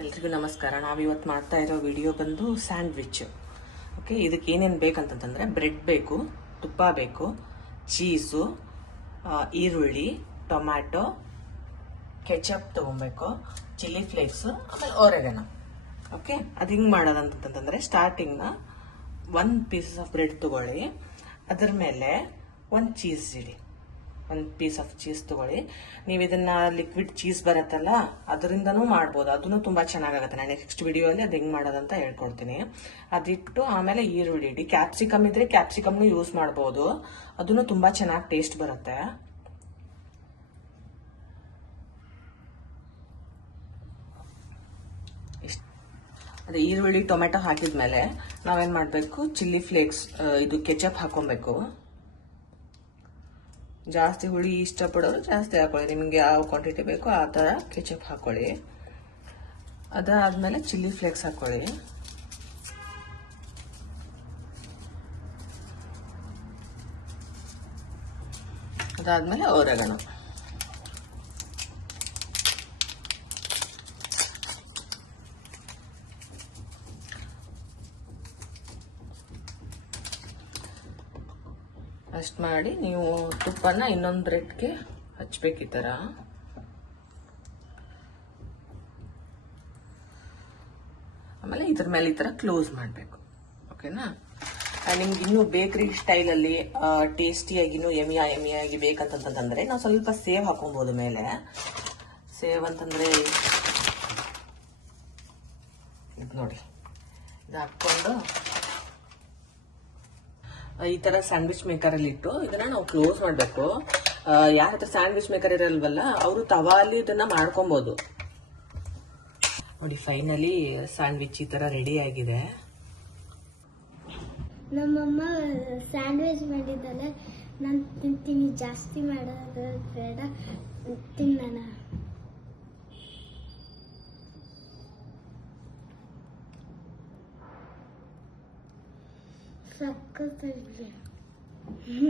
ಎಲ್ರಿಗೂ ನಮಸ್ಕಾರ. ನಾವಿವತ್ತು ಮಾಡ್ತಾ ಇರೋ ವಿಡಿಯೋ ಬಂದು ಸ್ಯಾಂಡ್ವಿಚ್. ಓಕೆ, ಇದಕ್ಕೆ ಏನೇನು ಬೇಕಂತಂದ್ರೆ ಬ್ರೆಡ್ ಬೇಕು, ತುಪ್ಪ ಬೇಕು, ಚೀಸು, ಈರುಳ್ಳಿ, ಟೊಮ್ಯಾಟೊ, ಕೆಚಪ್ ತಗೊಬೇಕು, ಚಿಲ್ಲಿ ಫ್ಲೇಕ್ಸ್, ಆಮೇಲೆ ಒರೆಗನ. ಓಕೆ, ಅದು ಹಿಂಗೆ ಮಾಡೋದಂತಂತಂದ್ರೆ ಸ್ಟಾರ್ಟಿಂಗ್ನ 1 ಪೀಸ್ ಆಫ್ ಬ್ರೆಡ್ ತಗೊಳ್ಳಿ, ಅದ್ರ ಮೇಲೆ 1 ಚೀಸ್ ಇಡಿ. 1 ಪೀಸ್ ಆಫ್ ಚೀಸ್ ತಗೊಳ್ಳಿ. ನೀವು ಇದನ್ನ ಲಿಕ್ವಿಡ್ ಚೀಸ್ ಬರುತ್ತಲ್ಲ ಅದರಿಂದನೂ ಮಾಡ್ಬೋದು, ಅದನ್ನು ತುಂಬಾ ಚೆನ್ನಾಗಾಗುತ್ತೆ. ನಾನು ನೆಕ್ಸ್ಟ್ ವಿಡಿಯೋ ಅಲ್ಲಿ ಅದು ಹೆಂಗ್ ಮಾಡೋದಂತ ಹೇಳ್ಕೊಡ್ತೀನಿ. ಅದಿಟ್ಟು ಆಮೇಲೆ ಈರುಳ್ಳಿ ಇಡಿ. ಕ್ಯಾಪ್ಸಿಕಮ್ ಇದ್ರೆ ಕ್ಯಾಪ್ಸಿಕಮ್ನು ಯೂಸ್ ಮಾಡ್ಬೋದು, ಅದನ್ನು ತುಂಬಾ ಚೆನ್ನಾಗಿ ಟೇಸ್ಟ್ ಬರುತ್ತೆ. ಅದೇ ಈರುಳ್ಳಿ ಟೊಮೆಟೊ ಹಾಕಿದ್ಮೇಲೆ ನಾವೇನ್ ಮಾಡ್ಬೇಕು, ಚಿಲ್ಲಿ ಫ್ಲೇಕ್ಸ್, ಇದು ಕೆಚಪ್ ಹಾಕೊಬೇಕು. ಜಾಸ್ತಿ ಹುಳಿ ಇಷ್ಟಪಡೋರು ಜಾಸ್ತಿ ಹಾಕೊಳ್ಳಿ, ನಿಮಗೆ ಯಾವ ಕ್ವಾಂಟಿಟಿ ಬೇಕೋ ಆ ಥರ ಕೆಚಪ್ ಹಾಕೊಳ್ಳಿ. ಅದಾದ್ಮೇಲೆ ಚಿಲ್ಲಿ ಫ್ಲೇಕ್ಸ್ ಹಾಕೊಳ್ಳಿ. ಅದಾದ್ಮೇಲೆ ಒರೆಗನೋ. ಅಷ್ಟು ಮಾಡಿ ನೀವು ತುಪ್ಪನ ಇನ್ನೊಂದು ಬ್ರೆಡ್ಗೆ ಹಚ್ಬೇಕು ಈ ಥರ. ಆಮೇಲೆ ಇದ್ರ ಮೇಲೆ ಈ ಥರ ಕ್ಲೋಸ್ ಮಾಡಬೇಕು. ಓಕೆನಾ? ನಿಮ್ಗೆ ಇನ್ನೂ ಬೇಕರಿ ಸ್ಟೈಲಲ್ಲಿ ಟೇಸ್ಟಿಯಾಗಿನೂ ಎಮಿಯಾಗಿ ಬೇಕಂತಂದ್ರೆ ನಾವು ಸ್ವಲ್ಪ ಸೇವ್ ಹಾಕೊಬೋದು ಮೇಲೆ. ಸೇವ್ ಅಂತಂದ್ರೆ ಇದು ನೋಡಿ, ಇದು ಹಾಕ್ಕೊಂಡು ಈ ತರ ಸ್ಯಾಂಡ್ವಿಚ್ ಮೇಕರ್ ಅಲ್ಲಿ ಇಟ್ಟು ಇದನ್ನ ನಾವು ಕ್ಲೋಸ್ ಮಾಡಬೇಕು. ಯಾರ ಹತ್ರ ಸ್ಯಾಂಡ್ವಿಚ್ ಮೇಕರ್ ಇರಲ್ವಲ್ಲ ಅವರು ತವಾಲಿ ಇದನ್ನ ಮಾಡ್ಕೊಬಹುದು. ನೋಡಿ, ಫೈನಲಿ ಸ್ಯಾಂಡ್ವಿಚ್ ಈ ತರ ರೆಡಿ ಆಗಿದೆ. ನಮ್ಮಮ್ಮ ಸ್ಯಾಂಡ್ವಿಚ್ ಮಾಡಿದ್ದಾಳೆ, ನಾನು ತಿಂತೀನಿ. ಜಾಸ್ತಿ ಮಾಡೋದು ಬೇಡ, ತಿನ್ನೋಣ. ಸಕ್ಕತ್ತಾಗಿದೆ.